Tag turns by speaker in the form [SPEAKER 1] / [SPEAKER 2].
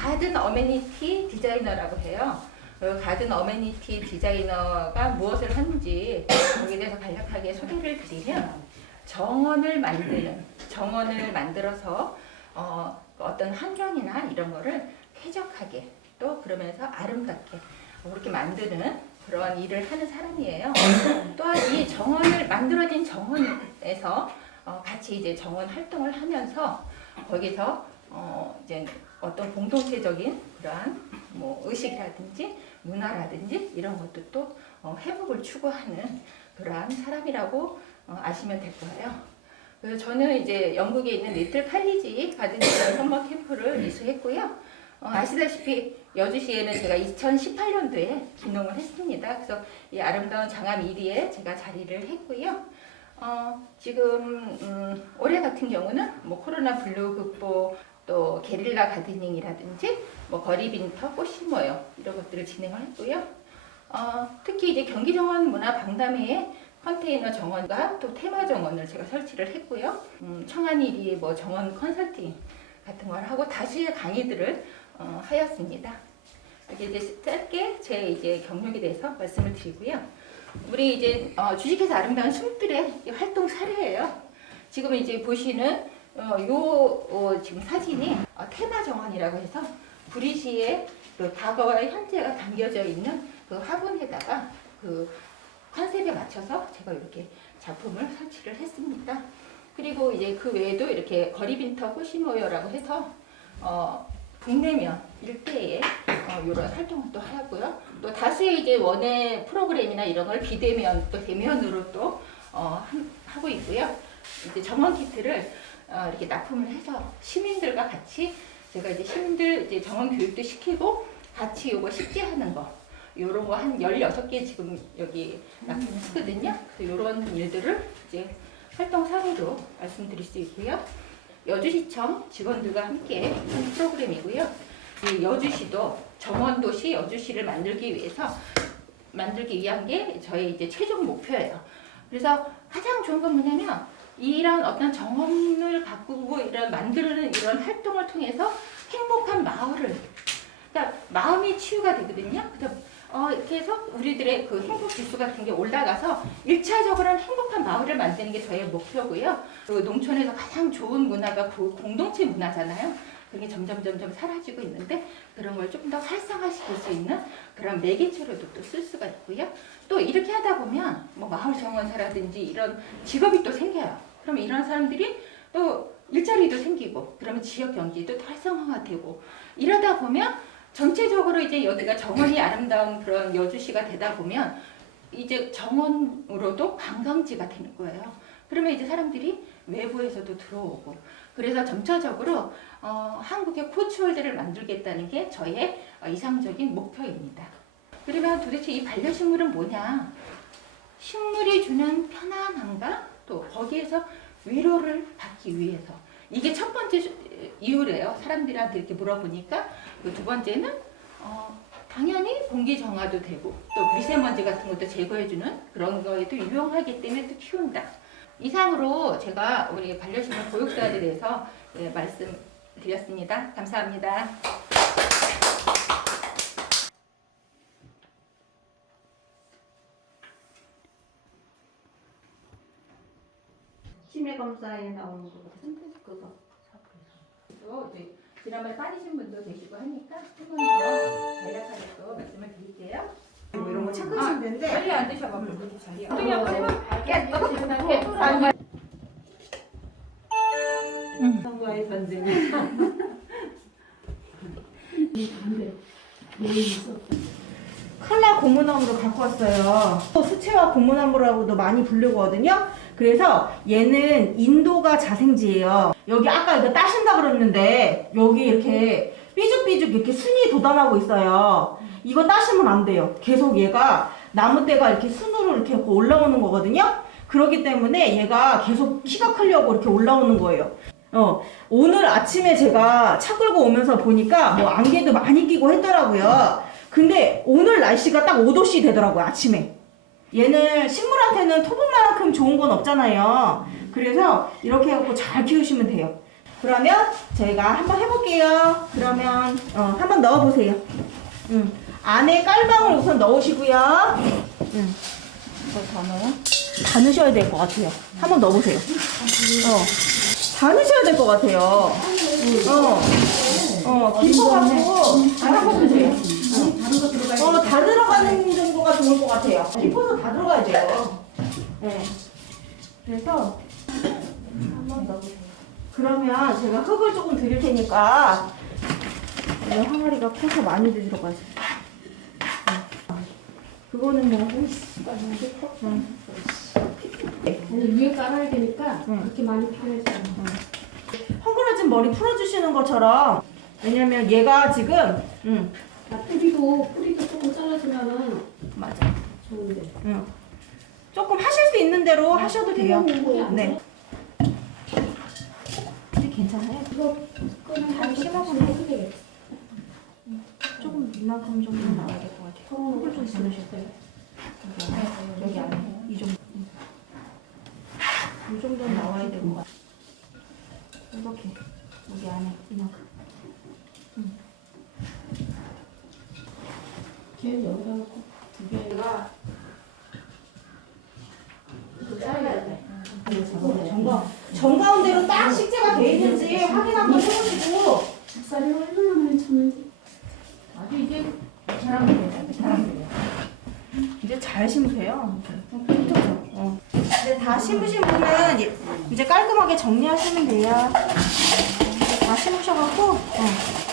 [SPEAKER 1] 가든 어메니티 디자이너라고 해요. 그 가든 어메니티 디자이너가 무엇을 하는지 거기에 대해서 간략하게 소개를 드리면 정원을 만드는 정원을 만들어서 어, 어떤 환경이나 이런 거를 쾌적하게 또 그러면서 아름답게 그렇게 만드는 그런 일을 하는 사람이에요. 또한 이 정원을 만들어진 정원에서 어, 같이 이제 정원 활동을 하면서 거기서 어, 이제 어떤 공동체적인 그러한 뭐 의식이라든지 문화라든지 이런 것도 또 어, 회복을 추구하는 그러한 사람이라고 어, 아시면 될 거예요. 그래서 저는 이제 영국에 있는 리틀 칼리지 가든 디자인 썸머 캠프를 이수했고요. 어, 아시다시피 여주시에는 제가 2018년도에 기농을 했습니다. 그래서 이 아름다운 장암 1위에 제가 자리를 했고요. 어, 지금 음, 올해 같은 경우는 뭐 코로나 블루 극복 또 게릴라 가드닝이라든지 뭐 거리 빈터 꽃 심어요 이런 것들을 진행을 했고요. 어, 특히 이제 경기 정원 문화 박람회에 컨테이너 정원과 또 테마 정원을 제가 설치를 했고요. 음, 청안일이 뭐 정원 컨설팅 같은 걸 하고 다수의 강의들을 어, 하였습니다. 이렇게 이제 짧게 제 이제 경력에 대해서 말씀을 드리고요. 우리 이제 어, 주식회사 아름다운 숨들의 이 활동 사례예요. 지금 이제 보시는 어, 요 어, 지금 사진이 어, 테마 정원이라고 해서 브리시의 그 과거와 현재가 담겨져 있는 그 화분에다가 그 컨셉에 맞춰서 제가 이렇게 작품을 설치를 했습니다. 그리고 이제 그 외에도 이렇게 거리빈터 호시모여라고 해서 어, 북내면 일대에 어, 이런 활동을 또 하고요. 또 다수의 이제 원예 프로그램이나 이런 걸 비대면 또 대면으로 또 어, 한- 하고 있고요. 이제 정원 키트를 어, 이렇게 납품을 해서 시민들과 같이 제가 이제 시민들 이제 정원 교육도 시키고 같이 요거 식재하는 거 요런 거 한 16개 지금 여기 납품을 했거든요. 그래서 요런 일들을 이제 활동 사례로 말씀드릴 수 있고요. 여주시청 직원들과 함께 한 프로그램이고요. 이 여주시도 정원도시 여주시를 만들기 위해서 만들기 위한 게 저희 이제 최종 목표예요. 그래서 가장 좋은 건 뭐냐면 이런 어떤 정원을 가꾸고 이런 만드는 이런 활동을 통해서 행복한 마을을 그러니까 마음이 치유가 되거든요. 그래서 어, 이렇게 해서 우리들의 그 행복 지수 같은 게 올라가서 일차적으로는 행복한 마을을 만드는 게 저의 목표고요. 그리고 농촌에서 가장 좋은 문화가 그 공동체 문화잖아요. 그게 점점 점점 사라지고 있는데 그런 걸 조금 더 활성화시킬 수 있는 그런 매개체로도 또 쓸 수가 있고요. 또 이렇게 하다 보면 뭐 마을 정원사라든지 이런 직업이 또 생겨요. 그럼 이런 사람들이 또 일자리도 생기고 그러면 지역 경제도 더 활성화가 되고 이러다 보면 전체적으로 이제 여기가 정원이 아름다운 그런 여주시가 되다 보면 이제 정원으로도 관광지가 되는 거예요. 그러면 이제 사람들이 외부에서도 들어오고 그래서 점차적으로 어, 한국의 코츠월드를 만들겠다는 게 저의 어, 이상적인 목표입니다. 그러면 도대체 이 반려식물은 뭐냐? 식물이 주는 편안함과 또 거기에서 위로를 받기 위해서 이게 첫 번째 수- 이유래요. 사람들한테 이렇게 물어보니까 그두 번째는 어, 당연히 공기 정화도 되고 또 미세먼지 같은 것도 제거해주는 그런 거에도 유용하기 때문에 또 키운다. 이상으로 제가 우리 반려식물 보육사에 대해서 네, 말씀드렸습니다. 감사합니다. 검사에 나오는 거 선택 그거 또 이제 지난번에 빠지신 분도 계시고 하니까 한번더 간략하게 또 말씀을 드릴게요.
[SPEAKER 2] 뭐 이런 거 체크하시면 되는데
[SPEAKER 1] 자리 안 드셔봐. 자리. 어떻게 한번 해봐. 깨끗하게.
[SPEAKER 2] 선거의 전쟁 칼라 고무나무를 갖고 왔어요. 또 수채화 고무나무라고도 많이 부르거든요. 그래서 얘는 인도가 자생지예요. 여기 아까 이거 따신다 그랬는데 여기 이렇게 삐죽삐죽 이렇게 순이 돋아나고 있어요. 이거 따시면 안 돼요. 계속 얘가 나무대가 이렇게 순으로 이렇게 올라오는 거거든요. 그렇기 때문에 얘가 계속 키가 크려고 이렇게 올라오는 거예요. 어, 오늘 아침에 제가 차 끌고 오면서 보니까 뭐 안개도 많이 끼고 했더라고요. 근데 오늘 날씨가 딱 5도씨 되더라고요, 아침에. 얘는 식물한테는 토분만큼 좋은 건 없잖아요. 그래서 이렇게 해갖고 잘 키우시면 돼요. 그러면 저희가 한번 해볼게요. 그러면 어, 한번 넣어보세요. 음. 안에 깔방울 우선 넣으시고요. 음.
[SPEAKER 1] 이거 더 넣어요?
[SPEAKER 2] 다 넣으셔야 될 것 같아요. 한번 넣어보세요. 어. 다 넣으셔야 될 것 같아요. 어. 어, 깊어가지고 잘 한번 보세요. 좋을 것 같아요. 깊어서 다 들어가야 돼요. 네. 그래서 한번 넣어보세요. 그러면 제가 흙을 조금 드릴 테니까 이 항아리가 커서 많이 들어가죠. 네. 그거는 뭐 응.
[SPEAKER 3] 아니 위에 깔아야 되니까
[SPEAKER 2] 응.
[SPEAKER 3] 그렇게 많이 파내지
[SPEAKER 2] 헝클어진 머리 풀어주시는 것처럼 왜냐면 얘가 지금 응,
[SPEAKER 3] 아, 뿌리도 뿌리도 조금 잘라주면은
[SPEAKER 2] 맞아.
[SPEAKER 3] 좋은데
[SPEAKER 2] 응. 조금 하실 수 있는 대로 하셔도 돼요. 네. 근데 괜찮아요.
[SPEAKER 3] 이거 잘거
[SPEAKER 2] 씹어보면
[SPEAKER 3] 해도 되겠다
[SPEAKER 2] 조금 이만큼 정도 나와야 될 것 같아요.
[SPEAKER 3] 흙을 좀 쓰셨어요
[SPEAKER 2] 여기 안에 이 정도. 이 정도는 나와야 될 것 같아요. 이렇게 여기 안에 이만큼.
[SPEAKER 3] 걔는 여기다 놓고
[SPEAKER 2] 정가 정가운데로 딱 식재가 돼 있는지 확인 한번 해보시고.
[SPEAKER 3] 작살이 얼마나 많이 쳤는지
[SPEAKER 1] 아주 이제 잘하면 돼요. 잘하면 돼요.
[SPEAKER 2] 이제 잘 심으세요. 그렇죠. 어. 이제 다 심으신 분은 이- 이제 깔끔하게 정리하시면 돼요. 다 심으셔갖고 어.